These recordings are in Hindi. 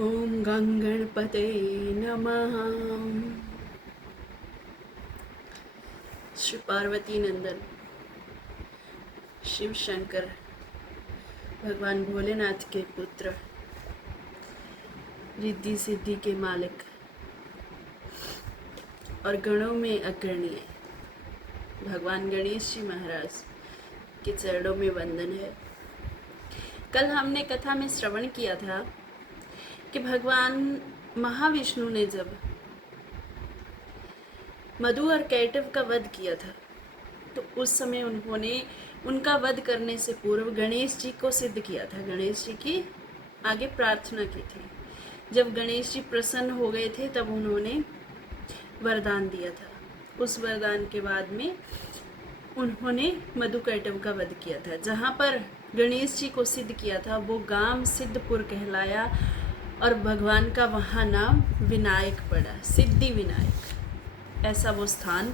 ओम गंगणपते नमः। श्री पार्वती नंदन शिव शंकर भगवान भोलेनाथ के पुत्र, रिद्धि सिद्धि के मालिक और गणों में अग्रणीय भगवान गणेश जी महाराज के चरणों में वंदन है। कल हमने कथा में श्रवण किया था कि भगवान महाविष्णु ने जब मधु और कैटव का वध किया था तो उस समय उन्होंने उनका वध करने से पूर्व गणेश जी को सिद्ध किया था, गणेश जी की आगे प्रार्थना की थी। जब गणेश जी प्रसन्न हो गए थे तब उन्होंने वरदान दिया था। उस वरदान के बाद में उन्होंने मधु कैटव का वध किया था। जहाँ पर गणेश जी को सिद्ध किया था वो गांव सिद्धपुर कहलाया और भगवान का वहाँ नाम विनायक पड़ा, सिद्धि विनायक। ऐसा वो स्थान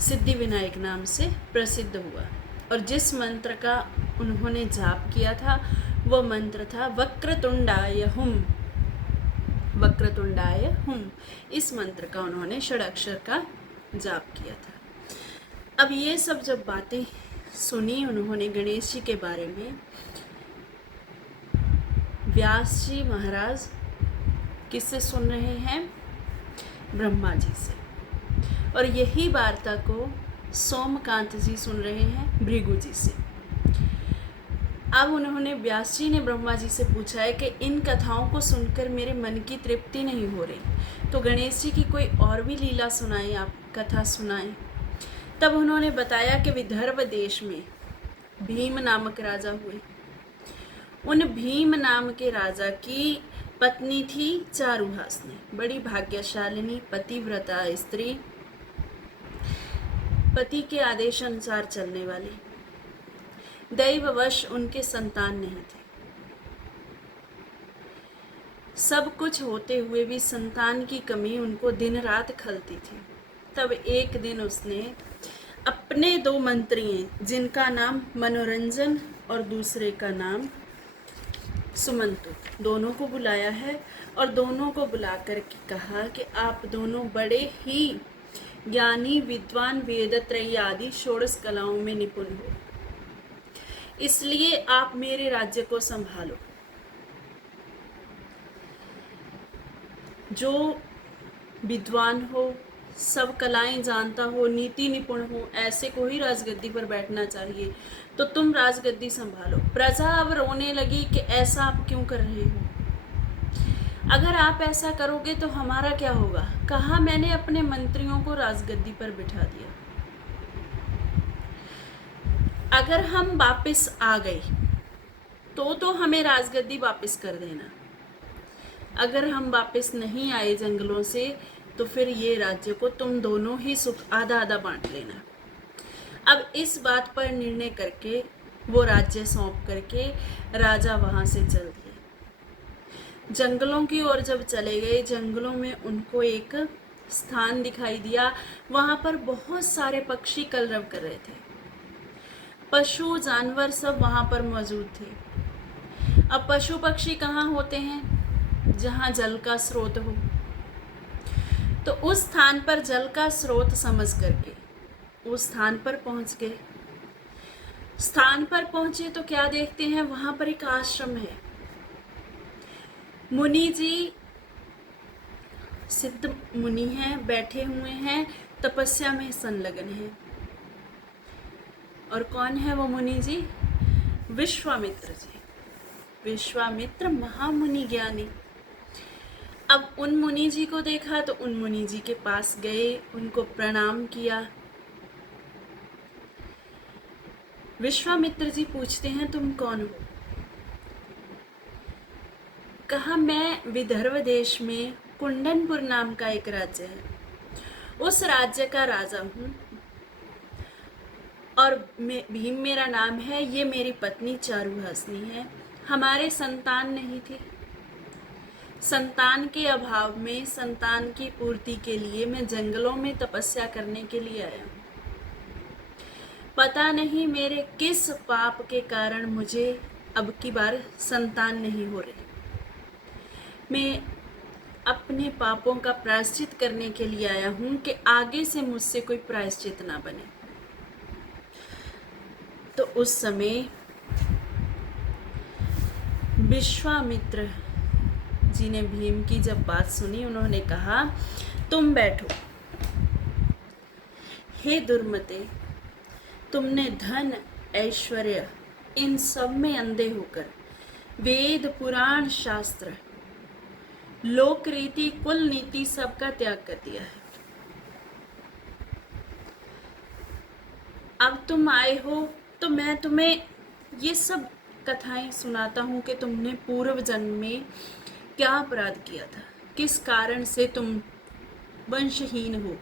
सिद्धि विनायक नाम से प्रसिद्ध हुआ। और जिस मंत्र का उन्होंने जाप किया था वो मंत्र था वक्रतुंडाय हुम, वक्रतुंडाय हुम। इस मंत्र का उन्होंने षडाक्षर का जाप किया था। अब ये सब जब बातें सुनी उन्होंने गणेश जी के बारे में, व्यास जी महाराज किससे सुन रहे हैं? ब्रह्मा जी से। और यही वार्ता को सोमकांत जी सुन रहे हैं भृगु जी से। अब उन्होंने, व्यास जी ने ब्रह्मा जी से पूछा है कि इन कथाओं को सुनकर मेरे मन की तृप्ति नहीं हो रही, तो गणेश जी की कोई और भी लीला सुनाएं, आप कथा सुनाएं। तब उन्होंने बताया कि विदर्भ देश में भीम नामक राजा हुए। उन भीम नाम के राजा की पत्नी थी चारुहासिनी, बड़ी भाग्यशालिनी पतिव्रता स्त्री, पति के आदेश अनुसार चलने वाली। दैववश उनके संतान नहीं थे। सब कुछ होते हुए भी संतान की कमी उनको दिन रात खलती थी। तब एक दिन उसने अपने दो मंत्री, जिनका नाम मनोरंजन और दूसरे का नाम सुमंतु, दोनों को बुलाया है और दोनों को बुला करके कहा कि आप दोनों बड़े ही ज्ञानी विद्वान, वेदत्रयी आदि षोडश कलाओं में निपुण हो, इसलिए आप मेरे राज्य को संभालो। जो विद्वान हो, सब कलाएं जानता हो, नीति निपुण हो, ऐसे को ही राजगद्दी पर बैठना चाहिए। तो तुम राजगद्दी संभालो। प्रजा अब रोने लगी कि ऐसा आप क्यों कर रहे हो? अगर आप ऐसा करोगे तो हमारा क्या होगा? कहा मैंने अपने मंत्रियों को राजगद्दी पर बिठा दिया। अगर हम वापस आ गए तो हमें राजगद्दी वापस कर देना। अगर हम वापस नहीं आए जंगलों से तो फिर ये राज्य को तुम दोनों ही सुख आधा आधा बांट लेना। अब इस बात पर निर्णय करके वो राज्य सौंप करके राजा वहां से चल दिए। जंगलों की ओर जब चले गए, जंगलों में उनको एक स्थान दिखाई दिया। वहां पर बहुत सारे पक्षी कलरव कर रहे थे। पशु जानवर सब वहां पर मौजूद थे। अब पशु पक्षी कहाँ होते हैं? जहाँ जल का स्रोत हो। तो उस स्थान पर जल का स्रोत समझ करके उस स्थान पर पहुंच गए। स्थान पर पहुंचे तो क्या देखते हैं? वहां पर एक आश्रम है। मुनि जी सिद्ध मुनि हैं, बैठे हुए हैं, तपस्या में संलग्न हैं। और कौन है वो मुनि जी? विश्वामित्र जी, विश्वामित्र महामुनि ज्ञानी। अब उन मुनि जी को देखा तो उन मुनि जी के पास गए, उनको प्रणाम किया। विश्वामित्र जी पूछते हैं तुम कौन हो? कहा मैं विदर्भ देश में कुंडनपुर नाम का एक राज्य है, उस राज्य का राजा हूँ और भीम मेरा नाम है। ये मेरी पत्नी चारुहासिनी है। हमारे संतान नहीं थे। संतान के अभाव में संतान की पूर्ति के लिए मैं जंगलों में तपस्या करने के लिए आया हूँ। पता नहीं मेरे किस पाप के कारण मुझे अब की बार संतान नहीं हो रही। मैं अपने पापों का प्रायश्चित करने के लिए आया हूँ कि आगे से मुझसे कोई प्रायश्चित ना बने। तो उस समय विश्वामित्र जी ने भीम की जब बात सुनी, उन्होंने कहा, तुम बैठो। हे दुर्मते, तुमने धन, ऐश्वर्य, इन सब में अंधे होकर वेद, पुराण, शास्त्र, लोक रीति, कुल नीति सबका त्याग कर दिया है। अब तुम आए हो तो मैं तुम्हें ये सब कथाएं सुनाता हूँ कि तुमने पूर्व जन्म में क्या अपराध किया था, किस कारण से तुम वंशहीन हो।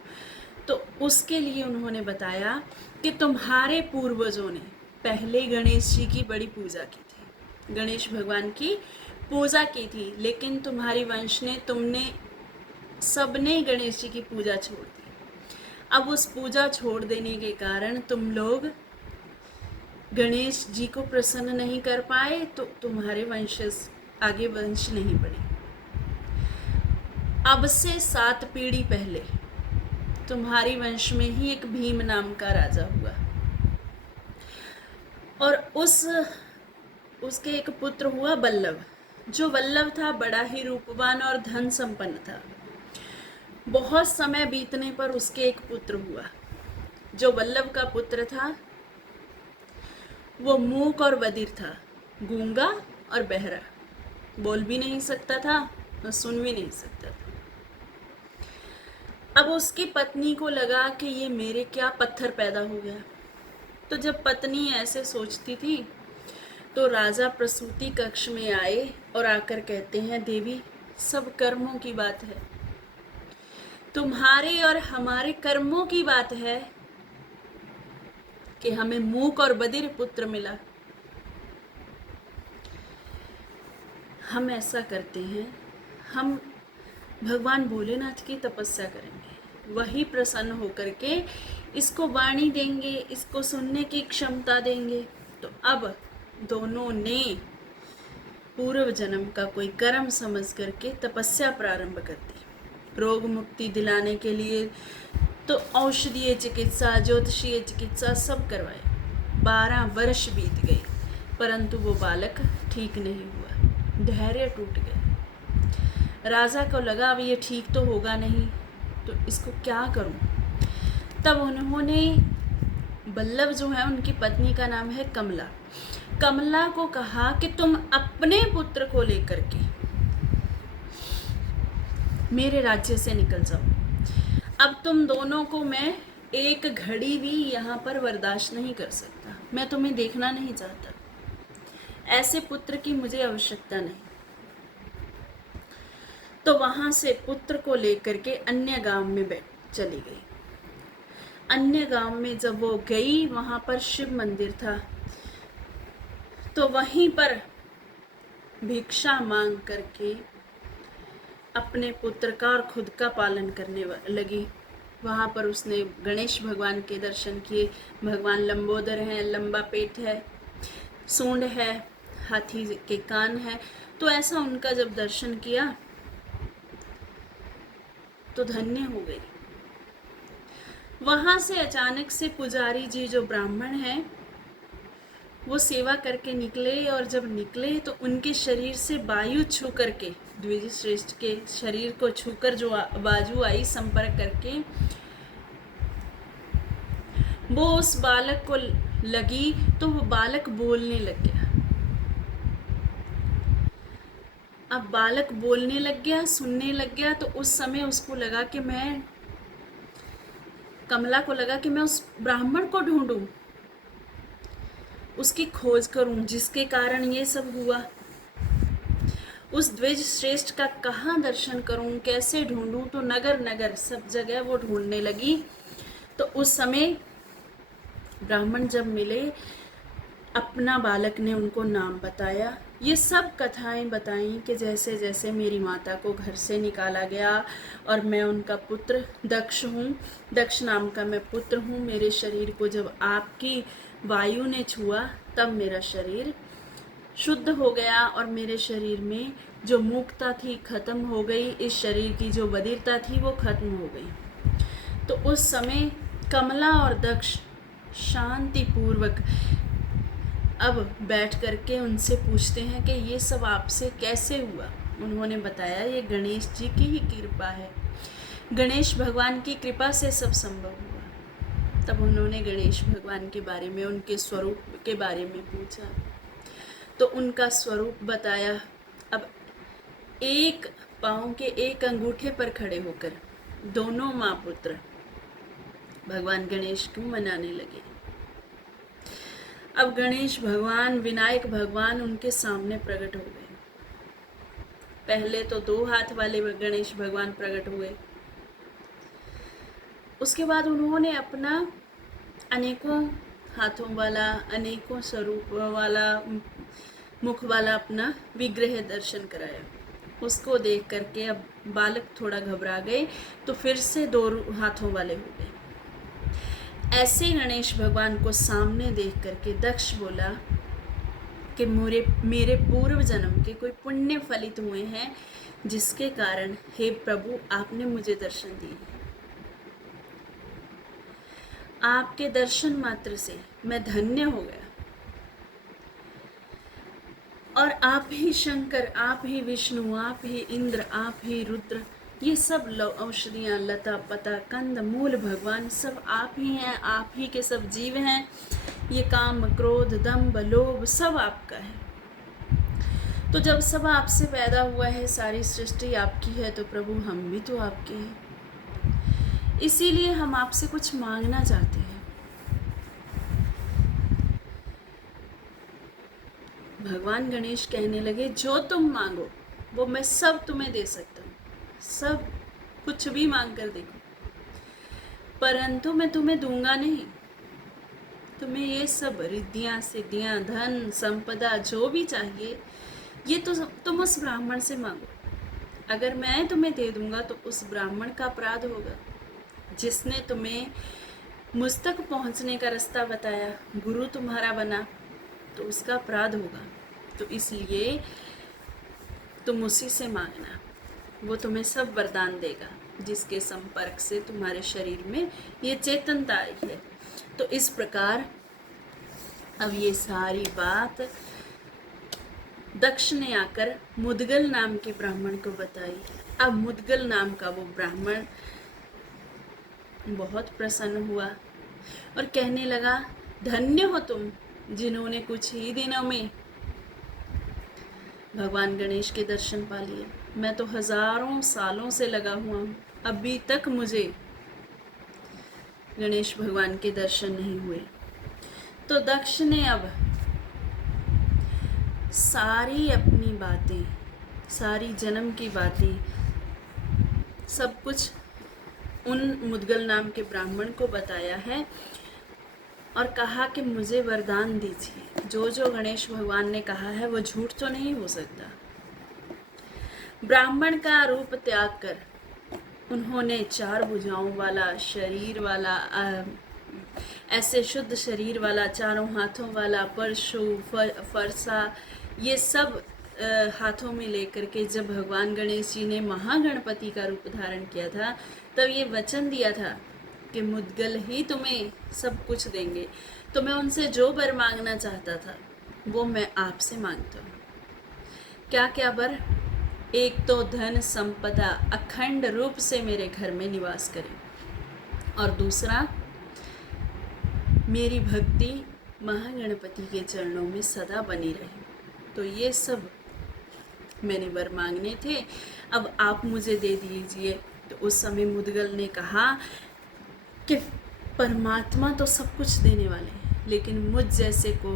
तो उसके लिए उन्होंने बताया कि तुम्हारे पूर्वजों ने पहले गणेश जी की बड़ी पूजा की थी, गणेश भगवान की पूजा की थी, लेकिन तुम्हारी वंश ने, तुमने सबने गणेश जी की पूजा छोड़ दी। अब उस पूजा छोड़ देने के कारण तुम लोग गणेश जी को प्रसन्न नहीं कर पाए, तो तुम्हारे वंशज आगे वंश नहीं बढ़े। अब से 7 पीढ़ी पहले तुम्हारी वंश में ही एक भीम नाम का राजा हुआ, और उसके एक पुत्र हुआ बल्लभ। जो बल्लभ था बड़ा ही रूपवान और धन संपन्न था। बहुत समय बीतने पर उसके एक पुत्र हुआ। जो बल्लभ का पुत्र था वो मूक और बधिर था, गूंगा और बहरा, बोल भी नहीं सकता था और सुन भी नहीं सकता था। अब उसकी पत्नी को लगा कि ये मेरे क्या पत्थर पैदा हो गया। तो जब पत्नी ऐसे सोचती थी तो राजा प्रसूति कक्ष में आए और आकर कहते हैं, देवी, सब कर्मों की बात है, तुम्हारे और हमारे कर्मों की बात है कि हमें मूक और बधिर पुत्र मिला। हम ऐसा करते हैं, हम भगवान भोलेनाथ की तपस्या करेंगे, वही प्रसन्न होकर के इसको वाणी देंगे, इसको सुनने की क्षमता देंगे। तो अब दोनों ने पूर्व जन्म का कोई कर्म समझ करके तपस्या प्रारंभ कर दी। रोग मुक्ति दिलाने के लिए तो औषधीय चिकित्सा, ज्योतिषीय चिकित्सा सब करवाए। 12 वर्ष बीत गए, परंतु वो बालक ठीक नहीं हुआ, धैर्य टूट गया। राजा को लगा अब ये ठीक तो होगा नहीं, तो इसको क्या करूं। तब उन्होंने, बल्लभ जो है उनकी पत्नी का नाम है कमला, कमला को कहा कि तुम अपने पुत्र को लेकर के मेरे राज्य से निकल जाओ। अब तुम दोनों को मैं एक घड़ी भी यहाँ पर बर्दाश्त नहीं कर सकता, मैं तुम्हें देखना नहीं चाहता, ऐसे पुत्र की मुझे आवश्यकता नहीं। तो वहां से पुत्र को लेकर के अन्य गांव में चली गई। अन्य गांव में जब वो गई, वहां पर शिव मंदिर था, तो वहीं पर भिक्षा मांग करके अपने पुत्र का और खुद का पालन करने लगी। वहाँ पर उसने गणेश भगवान के दर्शन किए। भगवान लंबोदर हैं, लंबा पेट है, सूंड है, हाथी के कान है। तो ऐसा उनका जब दर्शन किया तो धन्य हो गई। वहाँ से अचानक से पुजारी जी जो ब्राह्मण हैं वो सेवा करके निकले, और जब निकले तो उनके शरीर से वायु छू करके, द्विज श्रेष्ठ के शरीर को छूकर जो बाजू आई संपर्क करके, वो उस बालक को लगी तो वो बालक बोलने लग गया। अब बालक बोलने लग गया, सुनने लग गया। तो उस समय उसको लगा कि कमला को लगा कि मैं उस ब्राह्मण को ढूंढूं, उसकी खोज करूं जिसके कारण ये सब हुआ। उस द्विज श्रेष्ठ का कहाँ दर्शन करूं, कैसे ढूंढूं। तो नगर नगर सब जगह वो ढूंढने लगी। तो उस समय ब्राह्मण जब मिले, अपना बालक ने उनको नाम बताया, ये सब कथाएं बताई कि जैसे जैसे मेरी माता को घर से निकाला गया और मैं उनका पुत्र दक्ष हूँ, दक्ष नाम का मैं पुत्र हूँ। मेरे शरीर को जब आपकी वायु ने छुआ तब मेरा शरीर शुद्ध हो गया और मेरे शरीर में जो मूकता थी खत्म हो गई, इस शरीर की जो बधिरता थी वो खत्म हो गई। तो उस समय कमला और दक्ष शांति पूर्वक अब बैठ करके उनसे पूछते हैं कि ये सब आपसे कैसे हुआ। उन्होंने बताया ये गणेश जी की ही कृपा है, गणेश भगवान की कृपा से सब संभव हुआ। तब उन्होंने गणेश भगवान के बारे में, उनके स्वरूप के बारे में पूछा, तो उनका स्वरूप बताया। अब एक पाँव के एक अंगूठे पर खड़े होकर दोनों माँ पुत्र भगवान गणेश को मनाने लगे। अब गणेश भगवान, विनायक भगवान उनके सामने प्रकट हो गए। पहले तो 2 हाथ वाले गणेश भगवान प्रकट हुए, उसके बाद उन्होंने अपना अनेकों हाथों वाला, अनेकों स्वरूप वाला, मुख वाला अपना विग्रह दर्शन कराया। उसको देख करके अब बालक थोड़ा घबरा गए, तो फिर से 2 हाथों वाले हो गए। ऐसे गणेश भगवान को सामने देख करके दक्ष बोला कि मेरे पूर्व जन्म के कोई पुण्य फलित हुए हैं, जिसके कारण हे प्रभु आपने मुझे दर्शन दिए। आपके दर्शन मात्र से मैं धन्य हो गया, और आप ही शंकर, आप ही विष्णु, आप ही इंद्र, आप ही रुद्र, ये सब औषधियाँ, लता पता, कंद मूल भगवान सब आप ही हैं, आप ही के सब जीव हैं। ये काम क्रोध दंभ लोभ सब आपका है। तो जब सब आपसे पैदा हुआ है, सारी सृष्टि आपकी है, तो प्रभु हम भी तो आपके हैं। इसीलिए हम आपसे कुछ मांगना चाहते हैं। भगवान गणेश कहने लगे जो तुम मांगो वो मैं सब तुम्हें दे सकता हूँ, सब कुछ भी मांग कर देखो, परंतु मैं तुम्हें दूंगा नहीं। तुम्हें ये सब रिद्धियाँ सिद्धियाँ धन संपदा जो भी चाहिए, ये तो तुम उस ब्राह्मण से मांगो। अगर मैं तुम्हें दे दूंगा तो उस ब्राह्मण का अपराध होगा, जिसने तुम्हें मुझ तक पहुँचने का रास्ता बताया, गुरु तुम्हारा बना, तो उसका अपराध होगा। तो इसलिए तुम उसी से मांगना, वो तुम्हें सब वरदान देगा, जिसके संपर्क से तुम्हारे शरीर में ये चेतनता आई है। तो इस प्रकार अब ये सारी बात दक्ष ने आकर मुद्गल नाम के ब्राह्मण को बताई। अब मुद्गल नाम का वो ब्राह्मण बहुत प्रसन्न हुआ और कहने लगा, धन्य हो तुम जिन्होंने कुछ ही दिनों में भगवान गणेश के दर्शन पा लिए। मैं तो हजारों सालों से लगा हुआ हूँ, अभी तक मुझे गणेश भगवान के दर्शन नहीं हुए। तो दक्ष ने अब सारी अपनी बातें, सारी जन्म की बातें, सब कुछ उन मुद्गल नाम के ब्राह्मण को बताया है और कहा कि मुझे वरदान दीजिए। जो जो गणेश भगवान ने कहा है वो झूठ तो नहीं हो सकता। ब्राह्मण का रूप त्याग कर उन्होंने 4 भुजाओं वाला, शरीर वाला, ऐसे शुद्ध शरीर वाला, 4 हाथों वाला, परशु फरसा, ये सब हाथों में लेकर के जब भगवान गणेश जी ने महागणपति का रूप धारण किया था, तब ये वचन दिया था कि मुद्गल ही तुम्हें सब कुछ देंगे। तो मैं उनसे जो वर मांगना चाहता था वो मैं आपसे मांगता हूँ। क्या क्या वर? एक तो धन संपदा अखंड रूप से मेरे घर में निवास करे, और दूसरा मेरी भक्ति महागणपति के चरणों में सदा बनी रहे। तो ये सब मैंने वर मांगने थे, अब आप मुझे दे दीजिए। तो उस समय मुद्गल ने कहा कि परमात्मा तो सब कुछ देने वाले हैं, लेकिन मुझ जैसे को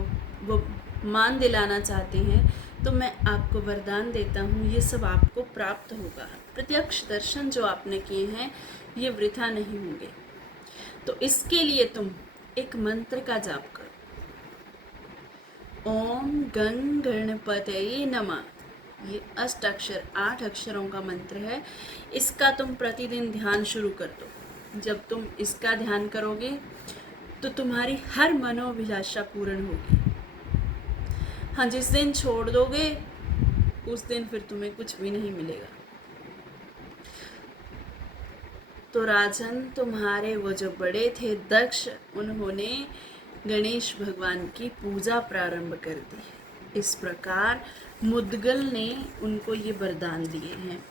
वो मान दिलाना चाहते हैं, तो मैं आपको वरदान देता हूँ, ये सब आपको प्राप्त होगा। प्रत्यक्ष दर्शन जो आपने किए हैं ये वृथा नहीं होंगे। तो इसके लिए तुम एक मंत्र का जाप करो, ओम गं गणपतये नमः। ये 8 अक्षर, 8 अक्षरों का मंत्र है। इसका तुम प्रतिदिन ध्यान शुरू कर दो। जब तुम इसका ध्यान करोगे तो तुम्हारी हर मनोभिलाषा पूर्ण होगी। हाँ, जिस दिन छोड़ दोगे उस दिन फिर तुम्हें कुछ भी नहीं मिलेगा। तो राजन, तुम्हारे वो जो बड़े थे दक्ष, उन्होंने गणेश भगवान की पूजा प्रारंभ कर दी। इस प्रकार मुद्गल ने उनको ये वरदान दिए हैं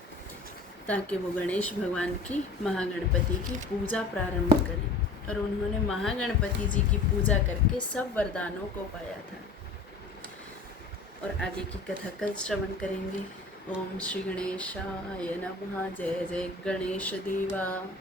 ताकि वो गणेश भगवान की, महागणपति की पूजा प्रारंभ करें। और उन्होंने महागणपति जी की पूजा करके सब वरदानों को पाया था। और आगे की कथा कल श्रवण करेंगे। ओम श्री गणेशाय नमः। जय जय गणेश देवा।